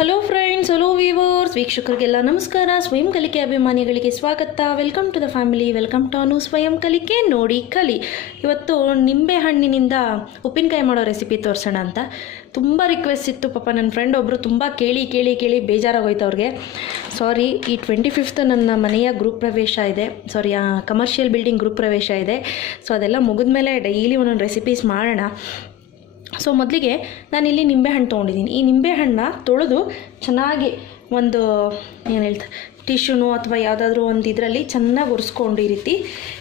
Hello friends, hello viewers, ವೀಕ್ಷಕರಿಗೆಲ್ಲ ನಮಸ್ಕಾರ. ಸ್ವಯಂ ಕಲಿಕೆ ಅಭಿಮಾನಿಗಳಿಗೆ ಸ್ವಾಗತ. Welcome to the family, welcome to ಅನುಸ್ವಯಂಕಲಿಕೆ. ನೋಡಿ ಕಲಿ. ಇವತ್ತು ನಿಂಬೆ ಹಣ್ಣಿನಿಂದ ಉಪ್ಪಿನಕಾಯಿ ಮಾಡೋ ರೆಸಿಪಿ ತೋರಿಸೋಣ ಅಂತ ತುಂಬ ರಿಕ್ವೆಸ್ಟ್ ಇತ್ತು. ಪಾಪ ನನ್ನ ಫ್ರೆಂಡ್ ಒಬ್ಬರು ತುಂಬ ಕೇಳಿ ಬೇಜಾರಾಗೋಯ್ತು ಅವ್ರಿಗೆ. ಸಾರಿ, ಈ 25th ನನ್ನ ಮನೆಯ ಗ್ರೂಪ್ ಪ್ರವೇಶ ಇದೆ. ಸಾರಿ, ಕಮರ್ಷಿಯಲ್ ಬಿಲ್ಡಿಂಗ್ ಗ್ರೂಪ್ ಪ್ರವೇಶ ಇದೆ. ಸೊ ಅದೆಲ್ಲ ಮುಗಿದ್ಮೇಲೆ ಡೈಲಿ ಒಂದೊಂದು ರೆಸಿಪೀಸ್ ಮಾಡೋಣ. ಸೊ ಮೊದಲಿಗೆ ನಾನಿಲ್ಲಿ ನಿಂಬೆಹಣ್ಣು ತೊಗೊಂಡಿದ್ದೀನಿ. ಈ ನಿಂಬೆಹಣ್ಣನ್ನ ತೊಳೆದು ಚೆನ್ನಾಗಿ ಒಂದು ಏನು ಹೇಳ್ತಾರೆ ಟಿಶ್ಯೂನು ಅಥವಾ ಯಾವುದಾದ್ರೂ ಒಂದು ಇದರಲ್ಲಿ ಚೆನ್ನಾಗಿ ಒರೆಸ್ಕೊಂಡು ಈ ರೀತಿ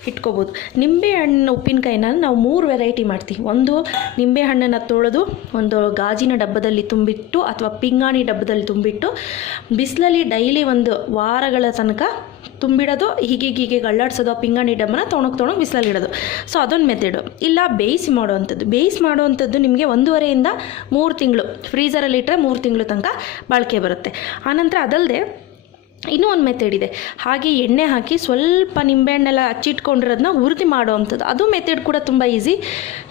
ಇಟ್ಕೋಬೋದು. ನಿಂಬೆಹಣ್ಣು ಉಪ್ಪಿನಕಾಯಿನ ನಾವು 3 ವೆರೈಟಿ ಮಾಡ್ತೀವಿ. ಒಂದು ನಿಂಬೆಹಣ್ಣನ್ನು ತೊಳೆದು ಒಂದು ಗಾಜಿನ ಡಬ್ಬದಲ್ಲಿ ತುಂಬಿಟ್ಟು ಅಥವಾ ಪಿಂಗಾಣಿ ಡಬ್ಬದಲ್ಲಿ ತುಂಬಿಟ್ಟು ಬಿಸಿಲಲ್ಲಿ ಡೈಲಿ ಒಂದು ವಾರಗಳ ತನಕ ತುಂಬಿಡೋದು. ಹೀಗೆ ಗಳ್ಳಾಡ್ಸೋದು. ಆ ಪಿಂಗಾಣಿ ಡಬ್ಬನ ತೊಗೊಂಡು ಬಿಸಿಲಲ್ಲಿ ಇಡೋದು. ಸೊ ಅದೊಂದು ಮೆಥಡು. ಇಲ್ಲ ಬೇಯಿಸಿ ಮಾಡೋವಂಥದ್ದು ನಿಮಗೆ 1.5 ಇಂದ 3 ತಿಂಗಳು ಫ್ರೀಝರಲ್ಲಿ ಇಟ್ಟರೆ 3 ತಿಂಗಳು ತನಕ ಬಾಳಿಕೆ ಬರುತ್ತೆ. ಆನಂತರ ಅದಲ್ಲದೆ ಇನ್ನೂ ಒಂದು ಮೆಥಡ್ ಇದೆ. ಹಾಗೆ ಎಣ್ಣೆ ಹಾಕಿ ಸ್ವಲ್ಪ ನಿಂಬೆಹಣ್ಣೆಲ್ಲ ಹಚ್ಚಿಟ್ಕೊಂಡಿರೋದನ್ನ ಹುರಿದು ಮಾಡೋವಂಥದ್ದು. ಅದು ಮೆಥಡ್ ಕೂಡ ತುಂಬ ಈಸಿ.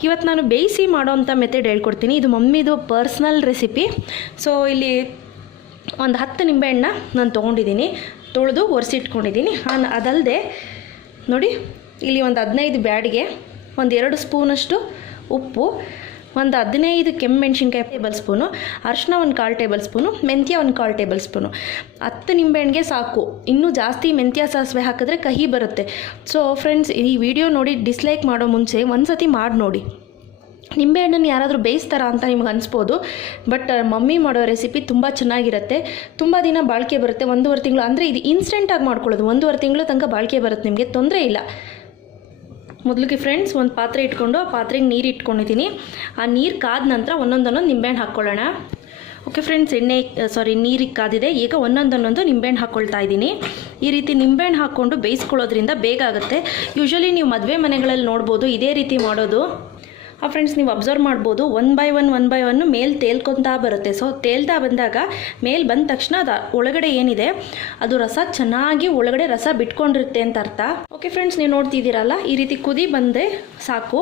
ಇವತ್ತು ನಾನು ಬೇಯಿಸಿ ಮಾಡೋವಂಥ ಮೆಥಡ್ ಹೇಳ್ಕೊಡ್ತೀನಿ. ಇದು ಮಮ್ಮಿದು ಪರ್ಸ್ನಲ್ ರೆಸಿಪಿ. ಸೊ ಇಲ್ಲಿ ಒಂದು 10 ನಿಂಬೆಹಣ್ಣ ನಾನು ತೊಗೊಂಡಿದ್ದೀನಿ, ತೊಳೆದು ಒರೆಸಿಟ್ಕೊಂಡಿದ್ದೀನಿ. ಅದಲ್ಲದೆ ನೋಡಿ, ಇಲ್ಲಿ ಒಂದು 15 ಬ್ಯಾಡಿಗೆ, ಒಂದು 2 ಸ್ಪೂನಷ್ಟು ಉಪ್ಪು, ಒಂದು 15 ಕೆಮ್ಮೆಣ್ಸಿನ್ಕಾಯಿ ಟೇಬಲ್ ಸ್ಪೂನು, ಅರಿಶಿನ ಒಂದು 1/4 ಟೇಬಲ್ ಸ್ಪೂನು, ಮೆಂತ್ಯ ಒಂದು 1/4 ಟೇಬಲ್ ಸ್ಪೂನು. 10 ನಿಂಬೆಹಣ್ಣಿಗೆ ಸಾಕು. ಇನ್ನೂ ಜಾಸ್ತಿ ಮೆಂತ್ಯ ಸಾಸಿವೆ ಹಾಕಿದ್ರೆ ಕಹಿ ಬರುತ್ತೆ. ಸೊ ಫ್ರೆಂಡ್ಸ್, ಈ ವಿಡಿಯೋ ನೋಡಿ ಡಿಸ್ಲೈಕ್ ಮಾಡೋ ಮುಂಚೆ ಒಂದು ಸತಿ ಮಾಡಿ ನೋಡಿ. ನಿಂಬೆಹಣ್ಣನ್ನು ಯಾರಾದರೂ ಬೇಯಿಸ್ತಾರಾ ಅಂತ ನಿಮ್ಗೆ ಅನಿಸ್ಬೋದು. ಬಟ್ ಮಮ್ಮಿ ಮಾಡೋ ರೆಸಿಪಿ ತುಂಬ ಚೆನ್ನಾಗಿರುತ್ತೆ. ತುಂಬ ದಿನ ಬಾಳಿಕೆ ಬರುತ್ತೆ. 1.5 ತಿಂಗಳು ಅಂದರೆ ಇದು ಇನ್ಸ್ಟೆಂಟಾಗಿ ಮಾಡ್ಕೊಳ್ಳೋದು. 1.5 ತಿಂಗಳು ತನಕ ಬಾಳಿಕೆ ಬರುತ್ತೆ, ನಿಮಗೆ ತೊಂದರೆ ಇಲ್ಲ. ಮೊದಲಿಗೆ ಫ್ರೆಂಡ್ಸ್ ಒಂದು ಪಾತ್ರೆ ಇಟ್ಕೊಂಡು ಆ ಪಾತ್ರೆಗೆ ನೀರು ಇಟ್ಕೊಂಡಿದ್ದೀನಿ. ಆ ನೀರು ಕಾದ ನಂತರ ಒಂದೊಂದು ನಿಂಬೆಹಣ್ಣು ಹಾಕ್ಕೊಳ್ಳೋಣ. ಓಕೆ ಫ್ರೆಂಡ್ಸ್, ನೀರಿಗೆ ಕಾದಿದೆ. ಈಗ ಒಂದೊಂದು ನಿಂಬೆಹಣ್ಣು ಹಾಕ್ಕೊಳ್ತಾ ಇದ್ದೀನಿ. ಈ ರೀತಿ ನಿಂಬೆಹಣ್ಣು ಹಾಕ್ಕೊಂಡು ಬೇಯಿಸ್ಕೊಳ್ಳೋದ್ರಿಂದ ಬೇಗ ಆಗುತ್ತೆ. ಯೂಶ್ವಲಿ ನೀವು ಮದುವೆ ಮನೆಗಳಲ್ಲಿ ನೋಡ್ಬೋದು ಇದೇ ರೀತಿ ಮಾಡೋದು. ಫ್ರೆಂಡ್ಸ್, ನೀವು ಅಬ್ಸರ್ವ್ ಮಾಡ್ಬೋದು, ಒನ್ ಬೈ ಒನ್ ಮೇಲೆ ತೇಲ್ಕೊತಾ ಬರುತ್ತೆ. ಸೊ ತೇಲ್ತಾ ಬಂದಾಗ ಮೇಲೆ ಬಂದ ತಕ್ಷಣ ಅದು ಒಳಗಡೆ ಏನಿದೆ ಅದು ರಸ ಚೆನ್ನಾಗಿ ಒಳಗಡೆ ರಸ ಬಿಟ್ಕೊಂಡಿರುತ್ತೆ ಅಂತ ಅರ್ಥ. ಓಕೆ ಫ್ರೆಂಡ್ಸ್, ನೀವು ನೋಡ್ತಿದ್ದೀರಲ್ಲ, ಈ ರೀತಿ ಕುದಿ ಬಂದೆ ಸಾಕು.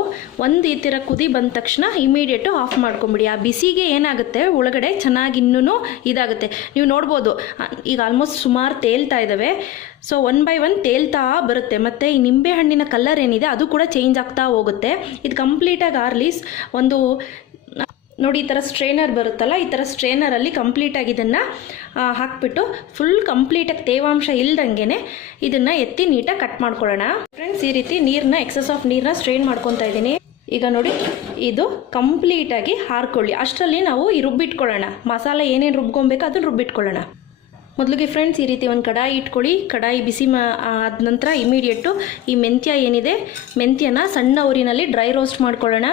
ಈ ಥರ ಕುದಿ ಬಂದ ತಕ್ಷಣ ಇಮಿಡಿಯೇಟು ಆಫ್ ಮಾಡ್ಕೊಂಬಿಡಿ. ಆ ಬಿಸಿಗೆ ಏನಾಗುತ್ತೆ ಒಳಗಡೆ ಚೆನ್ನಾಗಿ ಇನ್ನೂ ಇದಾಗುತ್ತೆ. ನೀವು ನೋಡ್ಬೋದು ಈಗ ಆಲ್ಮೋಸ್ಟ್ ಸುಮಾರು ತೇಲ್ತಾ ಇದ್ದಾವೆ. ಸೊ ಒನ್ ಬೈ ಒನ್ ತೇಲ್ತಾ ಬರುತ್ತೆ. ಮತ್ತು ಈ ನಿಂಬೆ ಹಣ್ಣಿನ ಕಲರ್ ಏನಿದೆ ಅದು ಕೂಡ ಚೇಂಜ್ ಆಗ್ತಾ ಹೋಗುತ್ತೆ. ಇದು ಕಂಪ್ಲೀಟಾಗಿ ಆರ್ಲಿಸ್ ಒಂದು ನೋಡಿ, ಈ ಥರ ಸ್ಟ್ರೇನರ್ ಬರುತ್ತಲ್ಲ, ಈ ಥರ ಸ್ಟ್ರೇನರಲ್ಲಿ ಕಂಪ್ಲೀಟಾಗಿ ಇದನ್ನು ಹಾಕ್ಬಿಟ್ಟು ಫುಲ್ ಕಂಪ್ಲೀಟಾಗಿ ತೇವಾಂಶ ಇಲ್ದಂಗೆ ಇದನ್ನು ಎತ್ತಿ ನೀಟಾಗಿ ಕಟ್ ಮಾಡ್ಕೊಳ್ಳೋಣ. ಫ್ರೆಂಡ್ಸ್, ಈ ರೀತಿ ಎಕ್ಸಸ್ ಆಫ್ ನೀರನ್ನ ಸ್ಟ್ರೇನ್ ಮಾಡ್ಕೊತಾ ಇದ್ದೀನಿ. ಈಗ ನೋಡಿ, ಇದು ಕಂಪ್ಲೀಟಾಗಿ ಹಾರ್ಕೊಳ್ಳಿ. ಅಷ್ಟರಲ್ಲಿ ನಾವು ಈ ರುಬ್ಬಿಟ್ಕೊಳ್ಳೋಣ. ಮಸಾಲೆ ಏನೇನು ರುಬ್ಕೊಬೇಕು ಅದನ್ನು ರುಬ್ಬಿಟ್ಕೊಳ್ಳೋಣ. ಮೊದಲಿಗೆ ಫ್ರೆಂಡ್ಸ್, ಈ ರೀತಿ ಒಂದು ಕಡಾಯಿ ಇಟ್ಕೊಳ್ಳಿ. ಕಡಾಯಿ ಬಿಸಿ ಆದ ನಂತರ ಇಮಿಡಿಯೇಟು ಈ ಮೆಂತ್ಯ ಏನಿದೆ, ಮೆಂತ್ಯನ ಸಣ್ಣ ಉರಿನಲ್ಲಿ ಡ್ರೈ ರೋಸ್ಟ್ ಮಾಡ್ಕೊಳ್ಳೋಣ.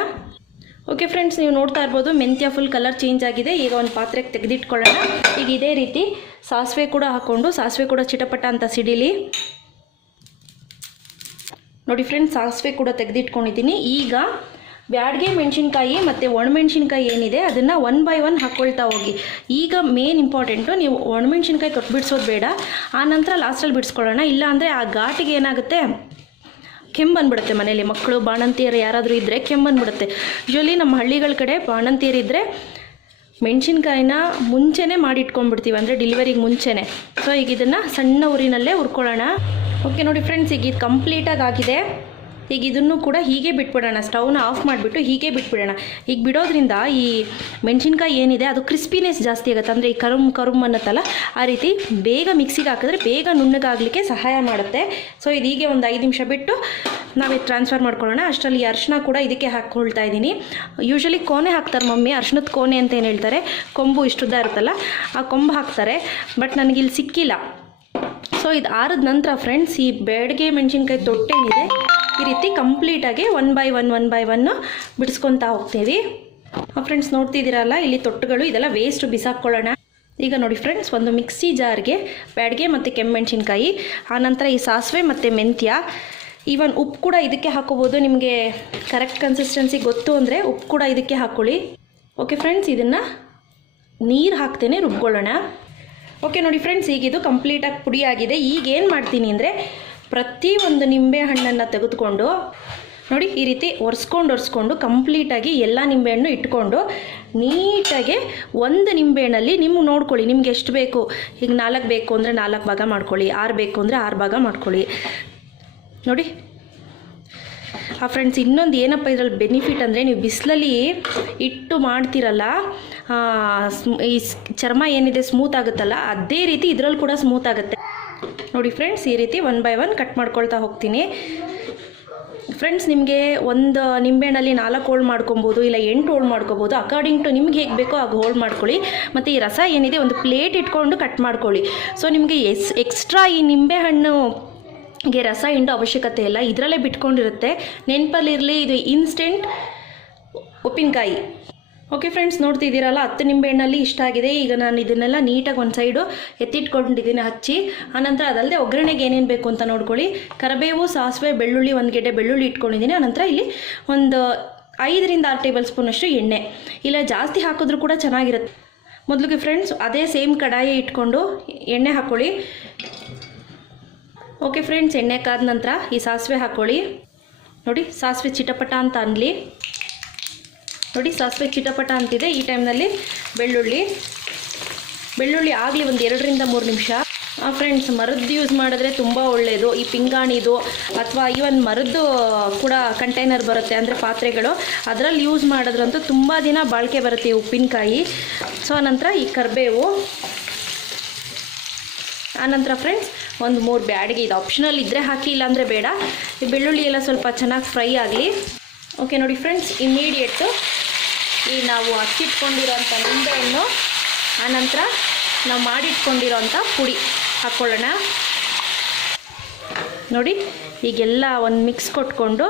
ಓಕೆ ಫ್ರೆಂಡ್ಸ್, ನೀವು ನೋಡ್ತಾ ಇರ್ಬೋದು ಮೆಂತ್ಯ ಫುಲ್ ಕಲರ್ ಚೇಂಜ್ ಆಗಿದೆ. ಈಗ ಒಂದು ಪಾತ್ರೆಗೆ ತೆಗೆದಿಟ್ಕೊಳ್ಳೋಣ. ಈಗ ಇದೇ ರೀತಿ ಸಾಸಿವೆ ಕೂಡ ಹಾಕ್ಕೊಂಡು, ಸಾಸಿವೆ ಕೂಡ ಚಿಟಪಟ ಅಂತ ಸಿಡಿಲಿ. ನೋಡಿ ಫ್ರೆಂಡ್ಸ್, ಸಾಸಿವೆ ಕೂಡ ತೆಗೆದಿಟ್ಕೊಂಡಿದ್ದೀನಿ. ಈಗ ಬ್ಯಾಡಿಗೆ ಮೆಣಸಿನ್ಕಾಯಿ ಮತ್ತು ಒಣಮೆಣ್ಸಿನ್ಕಾಯಿ ಏನಿದೆ ಅದನ್ನು 1 ಬೈ 1 ಹಾಕ್ಕೊಳ್ತಾ ಹೋಗಿ. ಈಗ ಮೇನ್ ಇಂಪಾರ್ಟೆಂಟು, ನೀವು ಒಣಮೆಣ್ಸಿನ್ಕಾಯಿ ತೊಟ್ಟು ಬಿಡಿಸೋದು ಬೇಡ. ಆ ನಂತರ ಲಾಸ್ಟಲ್ಲಿ ಬಿಡಿಸ್ಕೊಳ್ಳೋಣ. ಇಲ್ಲ ಆ ಘಾಟಿಗೆ ಏನಾಗುತ್ತೆ, ಕೆಮ್ಮು ಬಂದುಬಿಡುತ್ತೆ. ಮನೇಲಿ ಮಕ್ಕಳು ಬಾಣಂತಿಯರು ಯಾರಾದರೂ ಇದ್ದರೆ ಕೆಮ್ಮು ಬಂದುಬಿಡುತ್ತೆ. ಯೂಶ್ವಲಿ ನಮ್ಮ ಹಳ್ಳಿಗಳ ಕಡೆ ಬಾಣಂತಿಯರಿದ್ದರೆ ಮೆಣಸಿನ್ಕಾಯಿನ ಮುಂಚೆನೇ ಮಾಡಿಟ್ಕೊಂಡ್ಬಿಡ್ತೀವಿ, ಅಂದರೆ ಡೆಲಿವರಿಗೆ ಮುಂಚೆನೇ. ಸೊ ಈಗ ಇದನ್ನು ಸಣ್ಣ ಉರಿನಲ್ಲೇ ಹುರ್ಕೊಳ್ಳೋಣ. ಓಕೆ ನೋಡಿ ಫ್ರೆಂಡ್ಸ್, ಈಗ ಇದು ಕಂಪ್ಲೀಟಾಗಿ ಆಗಿದೆ. ಈಗ ಇದನ್ನು ಕೂಡ ಹೀಗೆ ಬಿಟ್ಬಿಡೋಣ. ಸ್ಟವ್ನ ಆಫ್ ಮಾಡಿಬಿಟ್ಟು ಹೀಗೆ ಬಿಟ್ಬಿಡೋಣ. ಈಗ ಬಿಡೋದ್ರಿಂದ ಈ ಮೆಣಸಿನ್ಕಾಯಿ ಏನಿದೆ ಅದು ಕ್ರಿಸ್ಪಿನೆಸ್ ಜಾಸ್ತಿ ಆಗುತ್ತೆ. ಅಂದರೆ ಈ ಕರುಮ್ ಅನ್ನತ್ತಲ್ಲ, ಆ ರೀತಿ ಬೇಗ ಮಿಕ್ಸಿಗೆ ಹಾಕಿದ್ರೆ ಬೇಗ ನುಣ್ಣಗಾಗಲಿಕ್ಕೆ ಸಹಾಯ ಮಾಡುತ್ತೆ. ಸೊ ಇದು ಹೀಗೆ ಒಂದು 5 ನಿಮಿಷ ಬಿಟ್ಟು ನಾವೇ ಟ್ರಾನ್ಸ್ಫರ್ ಮಾಡ್ಕೊಳ್ಳೋಣ. ಅಷ್ಟರಲ್ಲಿ ಅರಿಶಿನ ಕೂಡ ಇದಕ್ಕೆ ಹಾಕ್ಕೊಳ್ತಾ ಇದ್ದೀನಿ. ಯೂಶ್ವಲಿ ಕೋನೆ ಹಾಕ್ತಾರೆ ಮಮ್ಮಿ, ಅರಿಶಿನದ ಕೋನೆ ಅಂತ ಏನು ಹೇಳ್ತಾರೆ, ಕೊಂಬು ಇಷ್ಟುದ್ದ ಇರುತ್ತಲ್ಲ ಆ ಕೊಂಬು ಹಾಕ್ತಾರೆ. ಬಟ್ ನನಗಿಲ್ಲಿ ಸಿಕ್ಕಿಲ್ಲ. ಸೊ ಇದು ಆರಿದ ನಂತರ ಫ್ರೆಂಡ್ಸ್, ಈ ಬ್ಯಾಡಿಗೆ ಮೆಣಸಿನ್ಕಾಯಿ ತೊಟ್ಟೇನಿದೆ ಈ ರೀತಿ ಕಂಪ್ಲೀಟಾಗಿ 1 ಬೈ 1 ಬಿಡಿಸ್ಕೊತಾ ಹೋಗ್ತೀವಿ. ಫ್ರೆಂಡ್ಸ್, ನೋಡ್ತಿದ್ದೀರಲ್ಲ, ಇಲ್ಲಿ ತೊಟ್ಟುಗಳು ಇದೆಲ್ಲ ವೇಸ್ಟ್ ಬಿಸಾಕ್ಕೊಳ್ಳೋಣ. ಈಗ ನೋಡಿ ಫ್ರೆಂಡ್ಸ್, ಒಂದು ಮಿಕ್ಸಿ ಜಾರ್ಗೆ ಬ್ಯಾಡಿಗೆ ಮತ್ತು ಕೆಮ್ಮೆಣ್ಸಿನ್ಕಾಯಿ, ಆನಂತರ ಈ ಸಾಸಿವೆ ಮತ್ತು ಮೆಂತ್ಯ, ಈವನ್ ಉಪ್ಪು ಕೂಡ ಇದಕ್ಕೆ ಹಾಕೋಬೋದು. ನಿಮಗೆ ಕರೆಕ್ಟ್ ಕನ್ಸಿಸ್ಟೆನ್ಸಿ ಗೊತ್ತು ಅಂದರೆ ಉಪ್ಪು ಕೂಡ ಇದಕ್ಕೆ ಹಾಕ್ಕೊಳ್ಳಿ. ಓಕೆ ಫ್ರೆಂಡ್ಸ್, ಇದನ್ನು ನೀರು ಹಾಕ್ತೇನೆ ರುಬ್ಕೊಳ್ಳೋಣ. ಓಕೆ ನೋಡಿ ಫ್ರೆಂಡ್ಸ್, ಈಗ ಇದು ಕಂಪ್ಲೀಟಾಗಿ ಪುಡಿ ಆಗಿದೆ. ಈಗ ಏನು ಮಾಡ್ತೀನಿ ಅಂದರೆ, ಪ್ರತಿ ಒಂದು ನಿಂಬೆ ಹಣ್ಣನ್ನು ತೆಗೆದುಕೊಂಡು ನೋಡಿ ಈ ರೀತಿ ಒರೆಸ್ಕೊಂಡು ಕಂಪ್ಲೀಟಾಗಿ ಎಲ್ಲ ನಿಂಬೆಹಣ್ಣು ಇಟ್ಕೊಂಡು ನೀಟಾಗಿ ಒಂದು ನಿಂಬೆಹಣ್ಣಲ್ಲಿ ನಿಮ್ಗೆ ನೋಡ್ಕೊಳ್ಳಿ, ನಿಮ್ಗೆ ಎಷ್ಟು ಬೇಕು. ಈಗ 4 ಬೇಕು ಅಂದರೆ 4 ಭಾಗ ಮಾಡ್ಕೊಳ್ಳಿ, 6 ಬೇಕು ಅಂದರೆ 6 ಭಾಗ ಮಾಡ್ಕೊಳ್ಳಿ. ನೋಡಿ ಫ್ರೆಂಡ್ಸ್, ಇನ್ನೊಂದು ಏನಪ್ಪ ಇದರಲ್ಲಿ ಬೆನಿಫಿಟ್ ಅಂದರೆ, ನೀವು ಬಿಸಿಲಲ್ಲಿ ಇಟ್ಟು ಮಾಡ್ತೀರಲ್ಲ, ಈ ಚರ್ಮ ಏನಿದೆ ಸ್ಮೂತ್ ಆಗುತ್ತಲ್ಲ, ಅದೇ ರೀತಿ ಇದರಲ್ಲಿ ಕೂಡ ಸ್ಮೂತ್ ಆಗುತ್ತೆ. ನೋಡಿ ಫ್ರೆಂಡ್ಸ್, ಈ ರೀತಿ 1 ಬೈ 1 ಕಟ್ ಮಾಡ್ಕೊಳ್ತಾ ಹೋಗ್ತೀನಿ. ಫ್ರೆಂಡ್ಸ್, ನಿಮಗೆ ಒಂದು ನಿಂಬೆಹಣ್ಣಲ್ಲಿ 4 ಹೋಳು ಮಾಡ್ಕೊಬೋದು, ಇಲ್ಲ 8 ಹೋಳು ಮಾಡ್ಕೊಬೋದು. ಅಕಾರ್ಡಿಂಗ್ ಟು ನಿಮ್ಗೆ ಹೇಗೆ ಬೇಕೋ ಆಗ ಹೋಳು ಮಾಡ್ಕೊಳ್ಳಿ. ಮತ್ತು ಈ ರಸ ಏನಿದೆ ಒಂದು ಪ್ಲೇಟ್ ಇಟ್ಕೊಂಡು ಕಟ್ ಮಾಡ್ಕೊಳ್ಳಿ. ಸೊ ನಿಮಗೆ ಎಕ್ಸ್ಟ್ರಾ ಈ ನಿಂಬೆಹಣ್ಣು ರಸ ಹಿಂಡೋ ಅವಶ್ಯಕತೆ ಇಲ್ಲ, ಇದರಲ್ಲೇ ಬಿಟ್ಕೊಂಡಿರುತ್ತೆ. ನೆನಪಲ್ಲಿರಲಿ, ಇದು ಇನ್ಸ್ಟೆಂಟ್ ಉಪ್ಪಿನಕಾಯಿ. ಓಕೆ ಫ್ರೆಂಡ್ಸ್, ನೋಡ್ತಿದ್ದೀರಲ್ಲ 10 ನಿಂಬೆಹಣ್ಣಲ್ಲಿ ಇಷ್ಟ ಆಗಿದೆ. ಈಗ ನಾನು ಇದನ್ನೆಲ್ಲ ನೀಟಾಗಿ ಒಂದು ಸೈಡು ಎತ್ತಿಟ್ಕೊಂಡಿದ್ದೀನಿ ಹಚ್ಚಿ. ಆನಂತರ ಅದಲ್ಲದೆ ಒಗ್ಗರಣೆಗೆ ಏನೇನು ಬೇಕು ಅಂತ ನೋಡ್ಕೊಳ್ಳಿ. ಕರಿಬೇವು, ಸಾಸಿವೆ, ಬೆಳ್ಳುಳ್ಳಿ, 1 ಗೆಡ್ಡೆ ಬೆಳ್ಳುಳ್ಳಿ ಇಟ್ಕೊಂಡಿದ್ದೀನಿ. ಆನಂತರ ಇಲ್ಲಿ ಒಂದು 5 ರಿಂದ 6 ಟೇಬಲ್ ಸ್ಪೂನಷ್ಟು ಎಣ್ಣೆ, ಇಲ್ಲ ಜಾಸ್ತಿ ಹಾಕಿದ್ರೂ ಕೂಡ ಚೆನ್ನಾಗಿರುತ್ತೆ. ಮೊದಲಿಗೆ ಫ್ರೆಂಡ್ಸ್, ಅದೇ ಸೇಮ್ ಕಡಾಯಿ ಇಟ್ಕೊಂಡು ಎಣ್ಣೆ ಹಾಕ್ಕೊಳ್ಳಿ. ಓಕೆ ಫ್ರೆಂಡ್ಸ್, ಎಣ್ಣೆ ಕಾದ ನಂತರ ಈ ಸಾಸಿವೆ ಹಾಕ್ಕೊಳ್ಳಿ. ನೋಡಿ ಸಾಸಿವೆ ಚಿಟಪಟ ಅಂತ ಅನ್ನಲಿ. ನೋಡಿ ಸಾಸಿವೆ ಚಿಟಪಟ ಅಂತಿದೆ. ಈ ಟೈಮ್ನಲ್ಲಿ ಬೆಳ್ಳುಳ್ಳಿ ಆಗಲಿ ಒಂದು 2 ರಿಂದ 3 ನಿಮಿಷ. ಫ್ರೆಂಡ್ಸ್, ಮರದ್ದು ಯೂಸ್ ಮಾಡಿದ್ರೆ ತುಂಬ ಒಳ್ಳೆಯದು. ಈ ಪಿಂಗಾಣಿದು ಅಥವಾ ಈವನ್ ಮರದ್ದು ಕೂಡ ಕಂಟೈನರ್ ಬರುತ್ತೆ, ಅಂದರೆ ಪಾತ್ರೆಗಳು, ಅದರಲ್ಲಿ ಯೂಸ್ ಮಾಡಿದ್ರಂತೂ ತುಂಬ ದಿನ ಬಾಳಿಕೆ ಬರುತ್ತೆ ಈ ಉಪ್ಪಿನಕಾಯಿ. ಸೊ ಆನಂತರ ಈ ಕರಿಬೇವು, ಆನಂತರ ಫ್ರೆಂಡ್ಸ್ ಒಂದು 3 ಬ್ಯಾಡಿಗೆ, ಇದು ಆಪ್ಷನಲ್ ಇದ್ದರೆ ಹಾಕಿ, ಇಲ್ಲಾಂದರೆ ಬೇಡ. ಈ ಬೆಳ್ಳುಳ್ಳಿ ಎಲ್ಲ ಸ್ವಲ್ಪ ಚೆನ್ನಾಗಿ ಫ್ರೈ ಆಗಲಿ. ಓಕೆ ನೋಡಿ ಫ್ರೆಂಡ್ಸ್, ಇಮ್ಮಿಡಿಯೇಟು ಈ ನಾವು ಹಚ್ಚಿಟ್ಕೊಂಡಿರೋಂಥ ನಿಂಬೆಹಣ್ಣು, ಆನಂತರ ನಾವು ಮಾಡಿಟ್ಕೊಂಡಿರೋಂಥ ಪುಡಿ ಹಾಕ್ಕೊಳ್ಳೋಣ. ನೋಡಿ ಈಗೆಲ್ಲ ಒಂದು ಮಿಕ್ಸ್ ಕೊಟ್ಕೊಂಡು,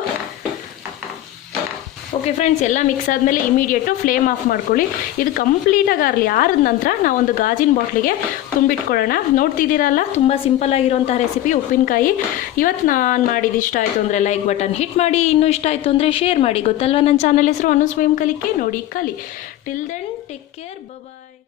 ಓಕೆ ಫ್ರೆಂಡ್ಸ್, ಎಲ್ಲ ಮಿಕ್ಸ್ ಆದಮೇಲೆ ಇಮಿಡಿಯೇಟು ಫ್ಲೇಮ್ ಆಫ್ ಮಾಡ್ಕೊಳ್ಳಿ. ಇದು ಕಂಪ್ಲೀಟಾಗಿ ಆಗಲಿ. ಆರಿದ ನಂತರ ನಾವೊಂದು ಗಾಜಿನ ಬಾಟ್ಲಿಗೆ ತುಂಬಿಟ್ಕೊಳ್ಳೋಣ. ನೋಡ್ತಿದ್ದೀರಲ್ಲ, ತುಂಬ ಸಿಂಪಲ್ ಆಗಿರೋಂಥ ರೆಸಿಪಿ ಉಪ್ಪಿನಕಾಯಿ. ಇವತ್ತು ನಾನು ಮಾಡಿದ್ದು ಇಷ್ಟ ಆಯಿತು ಅಂದರೆ ಲೈಕ್ ಬಟನ್ ಹಿಟ್ ಮಾಡಿ, ಇನ್ನೂ ಇಷ್ಟ ಆಯಿತು ಅಂದರೆ ಶೇರ್ ಮಾಡಿ. ಗೊತ್ತಲ್ವ ನನ್ನ ಚಾನಲ್ ಹೆಸರು ಅನುಸ್ವಯಂಕಲಿಕೆ, ನೋಡಿ ಕಲಿ. ಟಿಲ್ ದೆನ್ ಟೇಕ್ ಕೇರ್, ಬಾಯ್.